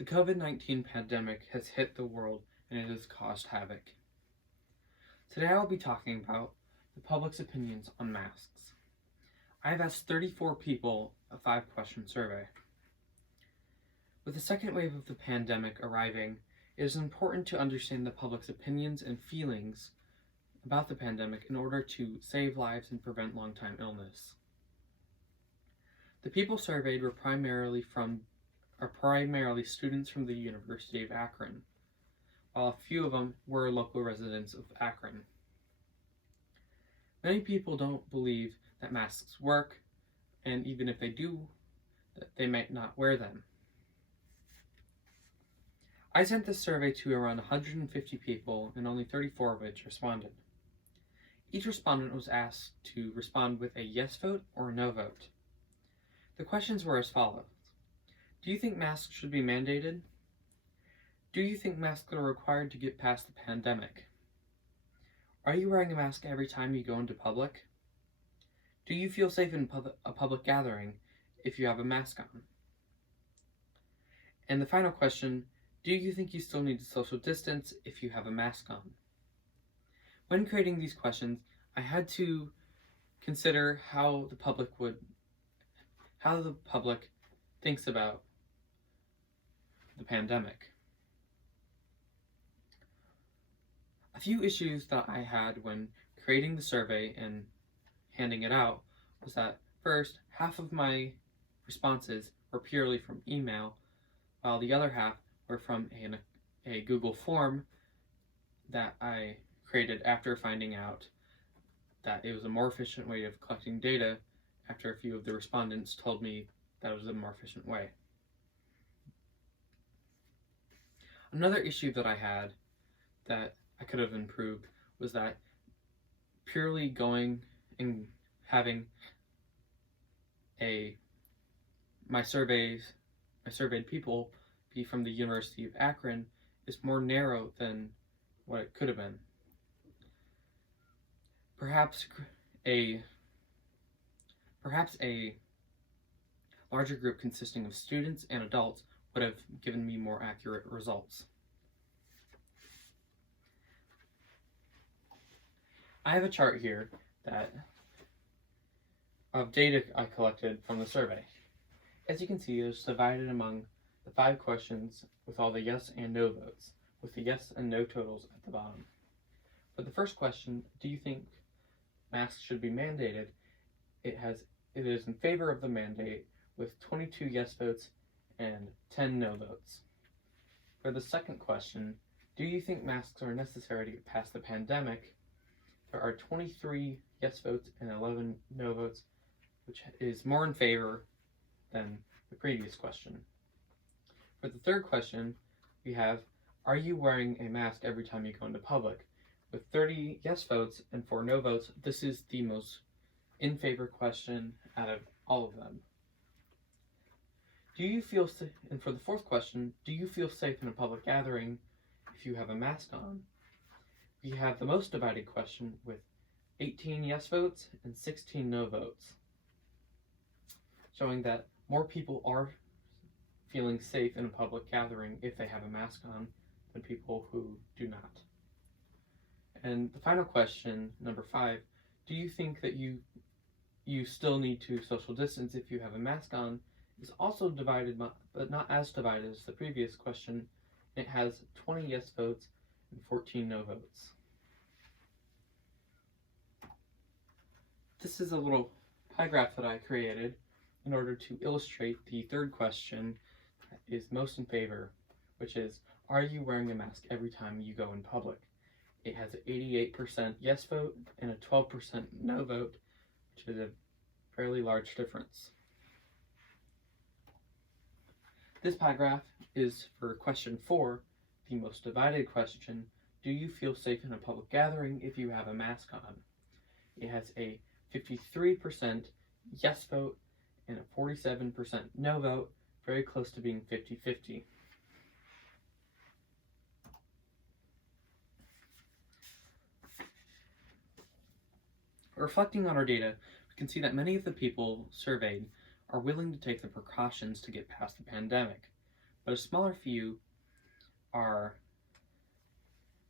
The COVID-19 pandemic has hit the world and it has caused havoc. Today I will be talking about the public's opinions on masks. I have asked 34 people a 5-question survey. With the second wave of the pandemic arriving, it is important to understand the public's opinions and feelings about the pandemic in order to save lives and prevent long-time illness. The people surveyed were primarily students from the University of Akron, while a few of them were local residents of Akron. Many people don't believe that masks work, and even if they do, that they might not wear them. I sent this survey to around 150 people, and only 34 of which responded. Each respondent was asked to respond with a yes vote or a no vote. The questions were as follows. Do you think masks should be mandated? Do you think masks are required to get past the pandemic? Are you wearing a mask every time you go into public? Do you feel safe in a public gathering if you have a mask on? And the final question, do you think you still need to social distance if you have a mask on? When creating these questions, I had to consider how the public thinks about the pandemic. A few issues that I had when creating the survey and handing it out was that, first, half of my responses were purely from email, while the other half were from a Google form that I created after finding out that it was a more efficient way of collecting data after a few of the respondents told me that was a more efficient way. Another issue that I had that I could have improved was that purely going and having my surveyed people be from the University of Akron is more narrow than what it could have been. Perhaps a larger group consisting of students and adults would have given me more accurate results. I have a chart here of data I collected from the survey. As you can see, it's divided among the 5 questions with all the yes and no votes, with the yes and no totals at the bottom. For the first question, do you think masks should be mandated? It is in favor of the mandate with 22 yes votes and 10 no votes. For the second question, do you think masks are necessary to get past the pandemic? There are 23 yes votes and 11 no votes, which is more in favor than the previous question. For the third question, we have, are you wearing a mask every time you go into public? With 30 yes votes and 4 no votes, this is the most in favor question out of all of them. And for the fourth question, do you feel safe in a public gathering if you have a mask on? We have the most divided question with 18 yes votes and 16 no votes, showing that more people are feeling safe in a public gathering if they have a mask on than people who do not. And the final question, number 5, do you think that you still need to social distance if you have a mask on, is also divided, but not as divided as the previous question. It has 20 yes votes and 14 no votes. This is a little pie graph that I created in order to illustrate the third question that is most in favor, which is, are you wearing a mask every time you go in public? It has an 88% yes vote and a 12% no vote, which is a fairly large difference. This pie graph is for question 4, the most divided question, do you feel safe in a public gathering if you have a mask on? It has a 53% yes vote and a 47% no vote, very close to being 50-50. Reflecting on our data, we can see that many of the people surveyed are willing to take the precautions to get past the pandemic, but a smaller few are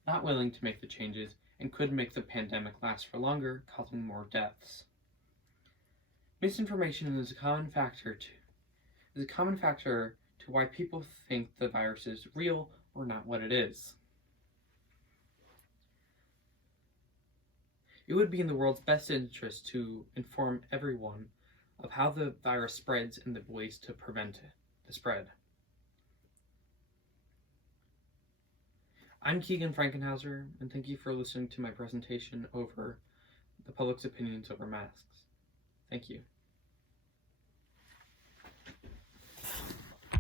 not willing to make the changes and could make the pandemic last for longer, causing more deaths. Misinformation is a common factor to why people think the virus is real or not what it is. It would be in the world's best interest to inform everyone of how the virus spreads and the ways to prevent the spread. I'm Keegan Frankenhauser, and thank you for listening to my presentation over the public's opinions over masks. Thank you.